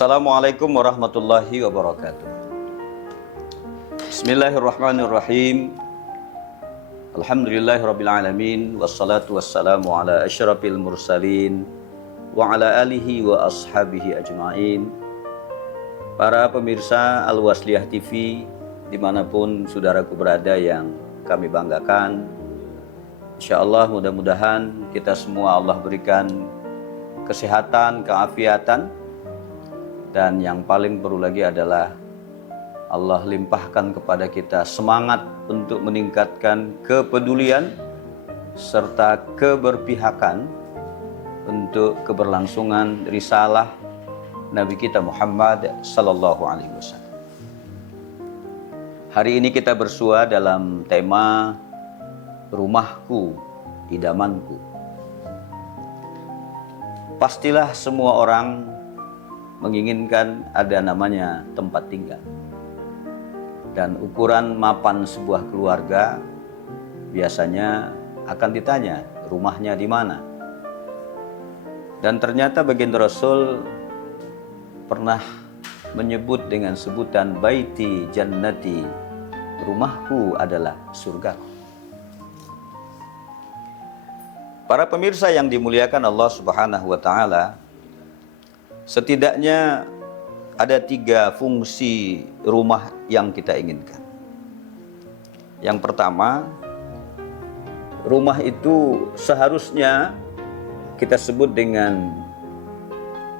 Assalamualaikum warahmatullahi wabarakatuh. Bismillahirrahmanirrahim. Alhamdulillahirrabbilalamin. Wassalatu wassalamu ala asyrafil mursalin wa ala alihi wa ashabihi ajma'in. Para pemirsa Al-Wasliyah TV dimanapun saudaraku berada yang kami banggakan, insyaallah mudah-mudahan kita semua Allah berikan kesehatan, keafiatan, dan yang paling perlu lagi adalah Allah limpahkan kepada kita semangat untuk meningkatkan kepedulian serta keberpihakan untuk keberlangsungan risalah Nabi kita Muhammad sallallahu alaihi wasallam. Hari ini kita bersua dalam tema Rumahku, Idamanku. Pastilah semua orang menginginkan ada namanya tempat tinggal. Dan ukuran mapan sebuah keluarga biasanya akan ditanya rumahnya di mana. Dan ternyata baginda Rasul pernah menyebut dengan sebutan baiti jannati, rumahku adalah surgaku. Para pemirsa yang dimuliakan Allah Subhanahu wa taala, setidaknya ada 3 fungsi rumah yang kita inginkan. Yang pertama, rumah itu seharusnya kita sebut dengan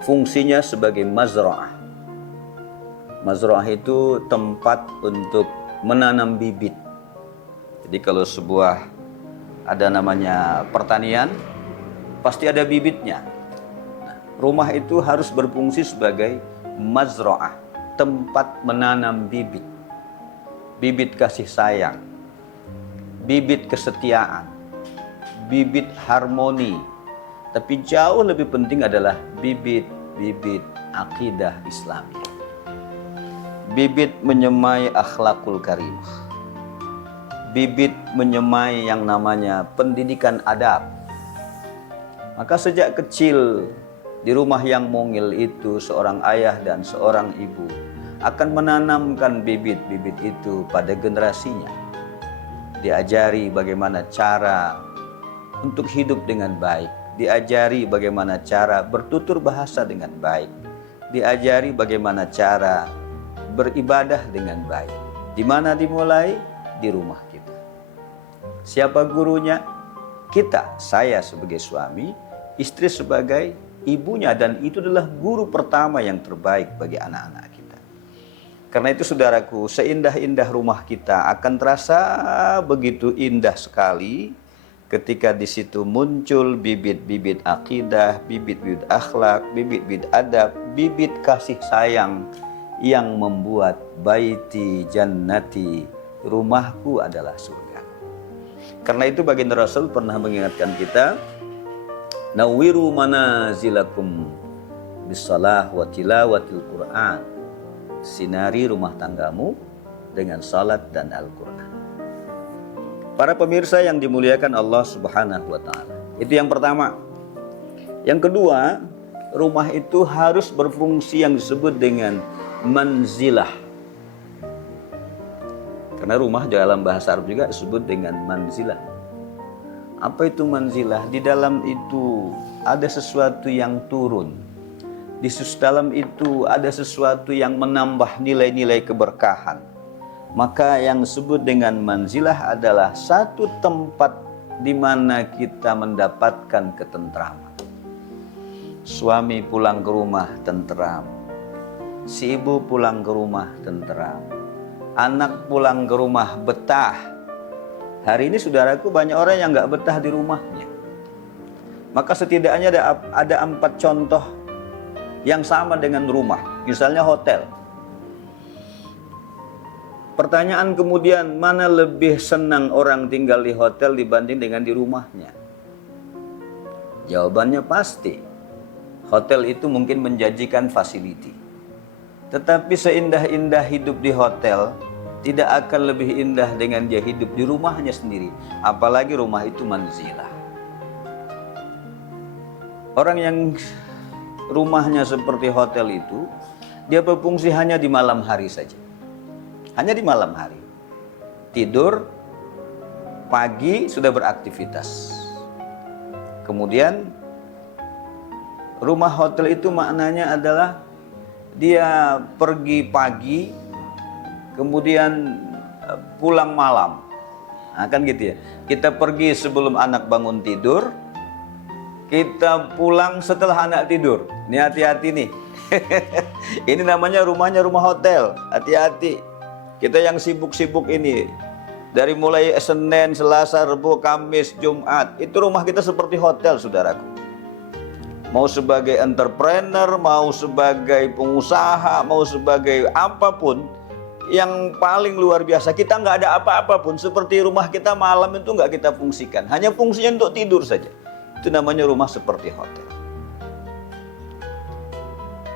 fungsinya sebagai mazra'ah. Mazra'ah itu tempat untuk menanam bibit. Jadi kalau sebuah ada namanya pertanian, pasti ada bibitnya. Rumah itu harus berfungsi sebagai mazra'ah, tempat menanam bibit. Bibit kasih sayang, bibit kesetiaan, bibit harmoni. Tapi jauh lebih penting adalah bibit-bibit akidah Islami. Bibit menyemai akhlakul karimah. Bibit menyemai yang namanya pendidikan adab. Maka sejak kecil di rumah yang mungil itu seorang ayah dan seorang ibu akan menanamkan bibit-bibit itu pada generasinya. Diajari bagaimana cara untuk hidup dengan baik, diajari bagaimana cara bertutur bahasa dengan baik, diajari bagaimana cara beribadah dengan baik. Di mana dimulai? Di rumah kita. Siapa gurunya? Kita, saya sebagai suami, istri sebagai ibunya, dan itu adalah guru pertama yang terbaik bagi anak-anak kita. Karena itu saudaraku, seindah-indah rumah kita akan terasa begitu indah sekali ketika di situ muncul bibit-bibit akidah, bibit-bibit akhlak, bibit-bibit adab, bibit kasih sayang yang membuat baiti jannati, rumahku adalah surga. Karena itu baginda Rasul pernah mengingatkan kita, nawwiru manazilakum bisalah wa tilawatil Qur'an. Sinari rumah tanggamu dengan salat dan Al-Qur'an. Para pemirsa yang dimuliakan Allah Subhanahu wa taala. Itu yang pertama. Yang kedua, rumah itu harus berfungsi yang disebut dengan manzilah. Karena rumah dalam bahasa Arab juga disebut dengan manzilah. Apa itu manzilah? Di dalam itu ada sesuatu yang turun. Di dalam itu ada sesuatu yang menambah nilai-nilai keberkahan. Maka yang disebut dengan manzilah adalah satu tempat di mana kita mendapatkan ketentraman. Suami pulang ke rumah tenteram. Si ibu pulang ke rumah tenteram. Anak pulang ke rumah betah. Hari ini saudaraku banyak orang yang nggak betah di rumahnya. Maka setidaknya ada 4 contoh yang sama dengan rumah. Misalnya hotel. Pertanyaan kemudian, mana lebih senang orang tinggal di hotel dibanding dengan di rumahnya? Jawabannya pasti. Hotel itu mungkin menjanjikan fasiliti. Tetapi seindah-indah hidup di hotel, tidak akan lebih indah dengan dia hidup di rumahnya sendiri. Apalagi rumah itu manzilah. Orang yang rumahnya seperti hotel itu, dia berfungsi hanya di malam hari saja. Hanya di malam hari. Tidur, pagi sudah beraktivitas. Kemudian rumah hotel itu maknanya adalah dia pergi pagi, kemudian pulang malam. Nah, kan gitu ya. Kita pergi sebelum anak bangun tidur, kita pulang setelah anak tidur. Ini hati-hati nih. Ini namanya rumahnya rumah hotel. Hati-hati. Kita yang sibuk-sibuk ini, dari mulai Senin, Selasa, Rabu, Kamis, Jumat, itu rumah kita seperti hotel, saudaraku. Mau sebagai entrepreneur, mau sebagai pengusaha, mau sebagai apapun, yang paling luar biasa, kita nggak ada apa-apa pun, seperti rumah kita malam itu nggak kita fungsikan, hanya fungsinya untuk tidur saja. Itu namanya rumah seperti hotel.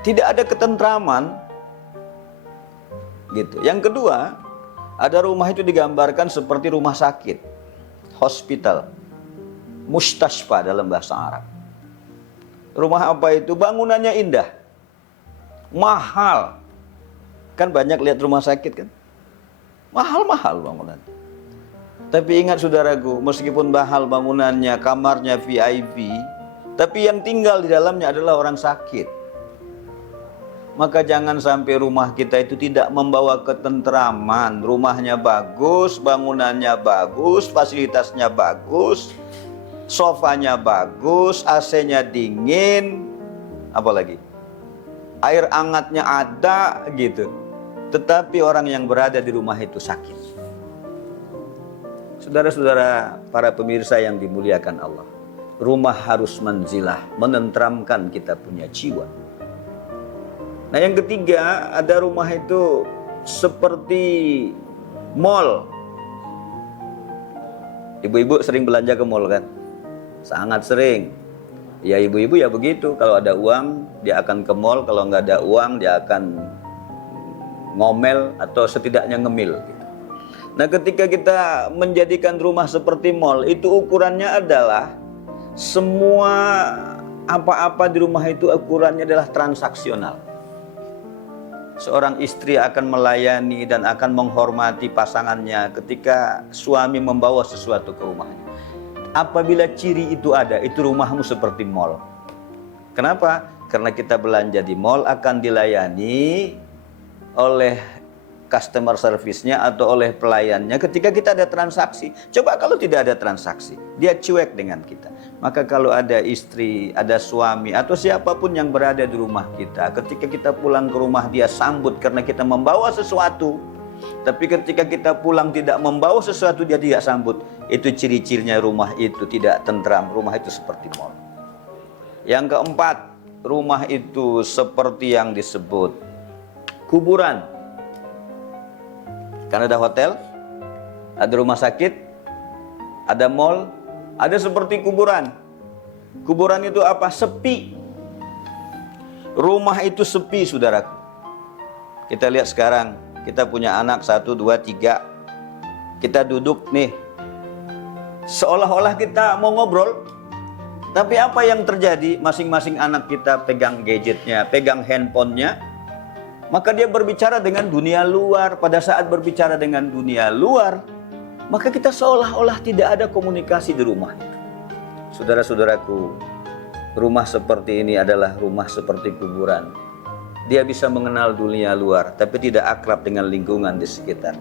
Tidak ada ketentraman, gitu. Yang kedua, ada rumah itu digambarkan seperti rumah sakit, hospital, mustashfa dalam bahasa Arab. Rumah apa itu? Bangunannya indah, mahal. Kan banyak lihat rumah sakit kan, mahal-mahal bangunan. Tapi ingat saudaraku, meskipun mahal bangunannya, kamarnya VIP, tapi yang tinggal di dalamnya adalah orang sakit. Maka jangan sampai rumah kita itu tidak membawa ketentraman. Rumahnya bagus, bangunannya bagus, fasilitasnya bagus, sofanya bagus, AC-nya dingin, apalagi air hangatnya ada gitu. Tetapi orang yang berada di rumah itu sakit. Saudara-saudara, para pemirsa yang dimuliakan Allah, rumah harus manzilah, menentramkan kita punya jiwa. Nah, yang ketiga, ada rumah itu seperti mall. Ibu-ibu sering belanja ke mall kan? Sangat sering. Ya ibu-ibu ya begitu, kalau ada uang dia akan ke mall, kalau nggak ada uang dia akan ngomel atau setidaknya ngemil gitu. Nah, ketika kita menjadikan rumah seperti mall, itu ukurannya adalah semua apa-apa di rumah itu ukurannya adalah transaksional. Seorang istri akan melayani dan akan menghormati pasangannya ketika suami membawa sesuatu ke rumahnya. Apabila ciri itu ada, itu rumahmu seperti mall. Kenapa? Karena kita belanja di mall akan dilayani oleh customer service-nya atau oleh pelayannya ketika kita ada transaksi. Coba kalau tidak ada transaksi, dia cuek dengan kita. Maka kalau ada istri, ada suami, atau siapapun yang berada di rumah kita, ketika kita pulang ke rumah dia sambut karena kita membawa sesuatu. Tapi ketika kita pulang tidak membawa sesuatu, dia tidak sambut. Itu ciri-cirinya rumah itu tidak tentram, rumah itu seperti mall. Yang keempat, rumah itu seperti yang disebut kuburan. Karena ada hotel, ada rumah sakit, ada mall, ada seperti kuburan. Kuburan itu apa? Sepi. Rumah itu sepi, saudaraku. Kita lihat sekarang, kita punya anak 1, 2, 3. Kita duduk nih, seolah-olah kita mau ngobrol. Tapi apa yang terjadi? Masing-masing anak kita pegang gadgetnya, pegang handphonenya. Maka dia berbicara dengan dunia luar. Pada saat berbicara dengan dunia luar, maka kita seolah-olah tidak ada komunikasi di rumah. Saudara-saudaraku, rumah seperti ini adalah rumah seperti kuburan. Dia bisa mengenal dunia luar, tapi tidak akrab dengan lingkungan di sekitar.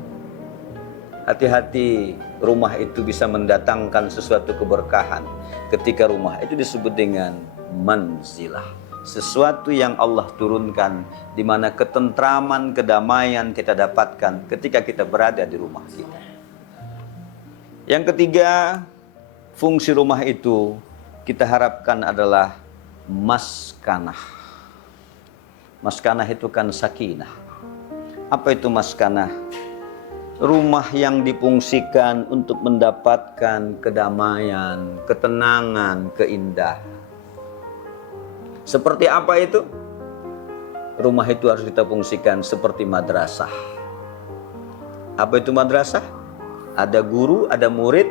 Hati-hati, rumah itu bisa mendatangkan sesuatu keberkahan. Ketika rumah itu disebut dengan manzilah. Sesuatu yang Allah turunkan, di mana ketentraman, kedamaian kita dapatkan ketika kita berada di rumah kita. Yang ketiga, fungsi rumah itu kita harapkan adalah maskanah. Maskanah itu kan sakinah. Apa itu maskanah? Rumah yang difungsikan untuk mendapatkan kedamaian, ketenangan, keindahan. Seperti apa itu? Rumah itu harus kita fungsikan seperti madrasah. Apa itu madrasah? Ada guru, ada murid.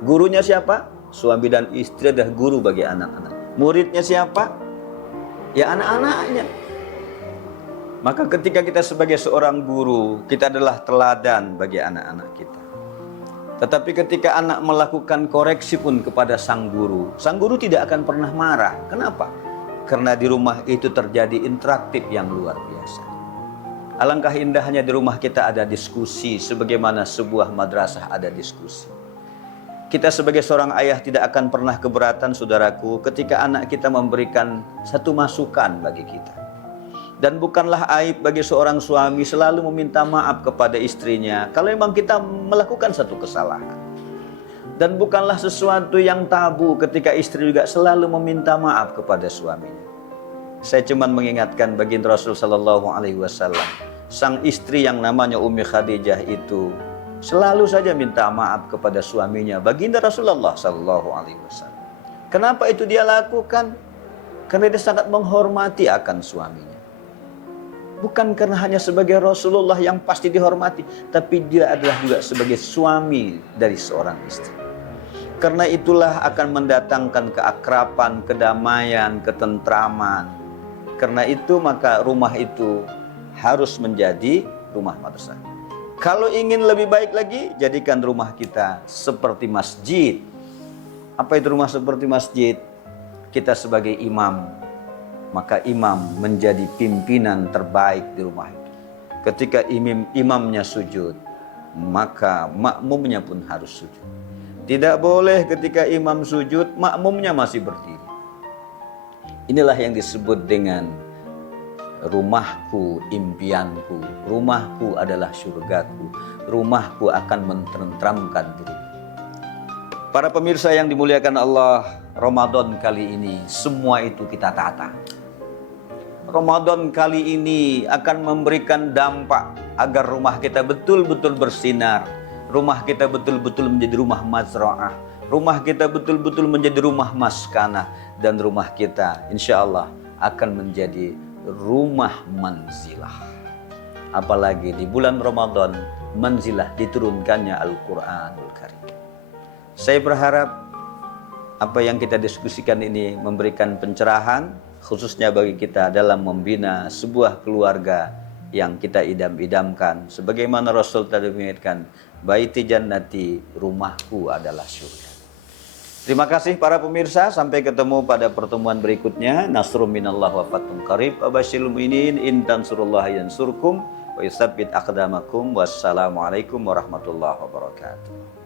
Gurunya siapa? Suami dan istri adalah guru bagi anak-anak. Muridnya siapa? Ya anak-anaknya. Maka ketika kita sebagai seorang guru, kita adalah teladan bagi anak-anak kita. Tetapi ketika anak melakukan koreksi pun kepada sang guru tidak akan pernah marah. Kenapa? Karena di rumah itu terjadi interaktif yang luar biasa. Alangkah indahnya di rumah kita ada diskusi, sebagaimana sebuah madrasah ada diskusi. Kita sebagai seorang ayah tidak akan pernah keberatan, saudaraku, ketika anak kita memberikan satu masukan bagi kita. Dan bukanlah aib bagi seorang suami selalu meminta maaf kepada istrinya kalau memang kita melakukan satu kesalahan. Dan bukanlah sesuatu yang tabu ketika istri juga selalu meminta maaf kepada suaminya. Saya cuma mengingatkan baginda Rasul Sallallahu Alaihi Wasallam, sang istri yang namanya Ummi Khadijah itu selalu saja minta maaf kepada suaminya, baginda Rasulullah Sallallahu Alaihi Wasallam. Kenapa itu dia lakukan? Karena dia sangat menghormati akan suaminya. Bukan karena hanya sebagai Rasulullah yang pasti dihormati, tapi dia adalah juga sebagai suami dari seorang istri. Karena itulah akan mendatangkan keakraban, kedamaian, ketentraman. Karena itu maka rumah itu harus menjadi rumah madrasah. Kalau ingin lebih baik lagi, jadikan rumah kita seperti masjid. Apa itu rumah seperti masjid? Kita sebagai imam, maka imam menjadi pimpinan terbaik di rumah itu. Ketika imamnya sujud, maka makmumnya pun harus sujud. Tidak boleh ketika imam sujud, makmumnya masih berdiri. Inilah yang disebut dengan rumahku, impianku. Rumahku adalah surgaku. Rumahku akan mententeramkan diriku. Para pemirsa yang dimuliakan Allah, Ramadan kali ini semua itu kita tata. Ramadan kali ini akan memberikan dampak agar rumah kita betul-betul bersinar. Rumah kita betul-betul menjadi rumah mazra'ah. Rumah kita betul-betul menjadi rumah maskanah. Dan rumah kita insya Allah akan menjadi rumah manzilah. Apalagi di bulan Ramadan, manzilah diturunkannya Al-Quranul Karim. Saya berharap apa yang kita diskusikan ini memberikan pencerahan, khususnya bagi kita dalam membina sebuah keluarga yang kita idam-idamkan. Sebagaimana Rasul tadi mengingatkan, baiti jannati, rumahku adalah surga. Terima kasih para pemirsa, sampai ketemu pada pertemuan berikutnya. Nasrun minallah wa fathun qarib. Abashirul mu'minin in tansurullaha yansurkum wa yusabbit aqdamakum. Wassalamualaikum warahmatullahi wabarakatuh.